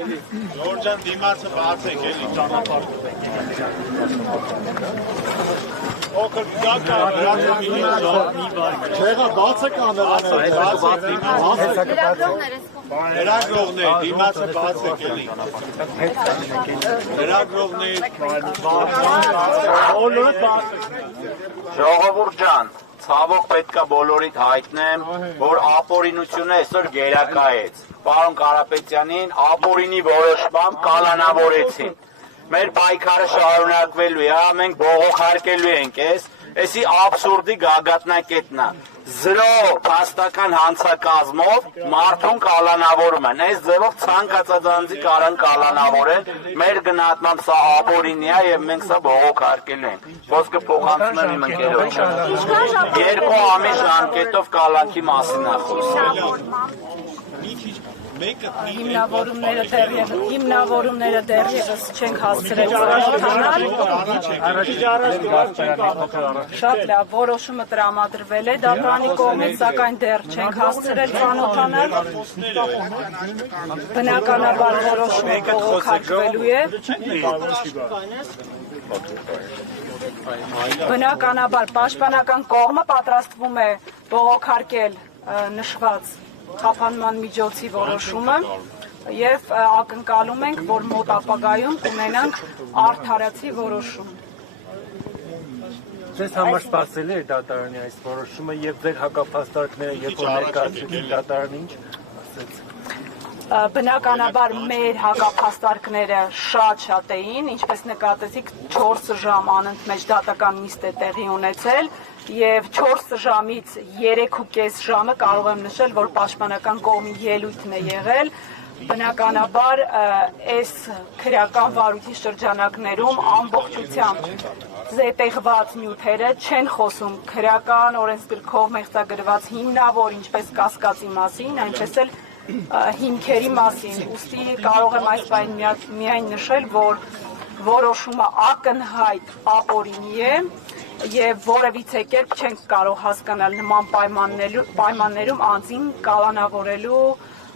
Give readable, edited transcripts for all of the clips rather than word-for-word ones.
Ժորժան դիմացը բացեք էլի Օքր գակա Չեղա բաց է կամերան Լրագրողներ դիմացը բացեք էլի Լրագրողներ Ժողովուրդ ջան Ցավոք պետքա բոլորիդ հայտնեմ, որ ապօրինությունը այսօր գերակայեց։ Պարոն Կարապետյանին ապօրինի որոշմամբ կալանավորեցին։ Մեր պայքարը շարունակվելու է, մենք բողոքարկելու ենք էսի աբսուրդի գագաթնակետն է։ Զրո փաստական հանցակազմով մարդուն կալանավորում են։ Այս ձևով ցանկացած անձի կարան կալանավորել։ Մեր գնահատմամբ սա ապօրինի է եւ մենք սա բողոքարկելու ենք։ Ոսկե փոխանցում եմ իմ ընկերոջը։ 2 ամիս ժամկետով կալանքի մասին է խոսում։ Հիմնավորումները դեռևս չենք հասցրել ծանոթանալ։ Շատ լավ, որոշումը տրամադրվել է դատարանի կողմից, սակայն դեռ չենք հասցրել ծանոթանալ։ Բնականաբար որոշումը բողոքարկվելու է։ Բնականաբար պաշտպանական կողմը պատրաստվում է բողոքարկել նշված խափանման միջոցի որոշումը եւ ակնկալում ենք, որ մոտ ապագայում կունենանք արդարացի որոշում։ Ձեզ համար սպասելի է դատարանի այս որոշումը եւ ձեր հակափաստարկները երբ որ ներկայացրին դատարանը ինչ ասեց։ Բնականաբար մեր հակափաստարկները շատ էին, ինչպես նկատեցիք 4 ժամ անընդմեջ դատական նիստ է տեղի ունեցել եւ 4 ժամից 3.5 ժամը կարող եմ նշել, որ պաշտպանական կողմի ելույթն է եղել։ Բնականաբար այս քրեական վարույթի շրջանակներում ամբողջությամբ զետեղված նյութերը չեն խոսում քրեական օրենսգրքով մեղծագրված հիմնավոր ինչպես կասկածի մասին, այնպես էլ հիմքերի մասին, ուստի կարող եմ այս բանը միայն նշել, որ որոշումը ակնհայտ ապօրինի է եւ որևիցե կերպ չենք կարող հասկանալ նման պայմաններում անձին կալանավորելու,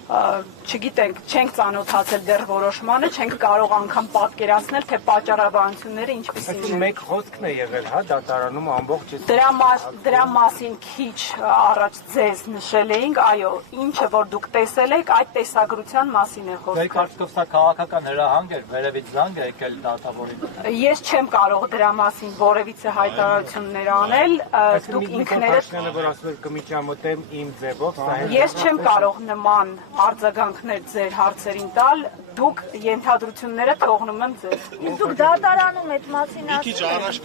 չգիտենք, չենք ծանոթացել դեռ որոշմանը, չենք կարող անգամ պատկերացնել, թե պատճառաբանությունները ինչպիսին են։ Մեկ խոսքն է եղել, հա, դատարանում ամբողջ Դրա մասին քիչ առաջ ձեզ նշել էինք, այո, ինչը որ դուք տեսել եք, այդ տեսագրության մասին է խոսքը։ Ձեր կարծիքով սա քաղաքական հրահանգ էր, վերևից զանգ է եկել դատավորին։ Ես չեմ կարող դրա մասին որևիցե հայտարարություններ անել, դուք ինքներդ որ ասում եք կմիջամտեմ իմ ձևով, սա Ես չեմ կարող նման արձագանքներ ձեր հարցերին տալ, դուք ենթադրությունները թողնում եմ ձեզ։ Դուք դատարանում եք մասին Մի քիչ առաջ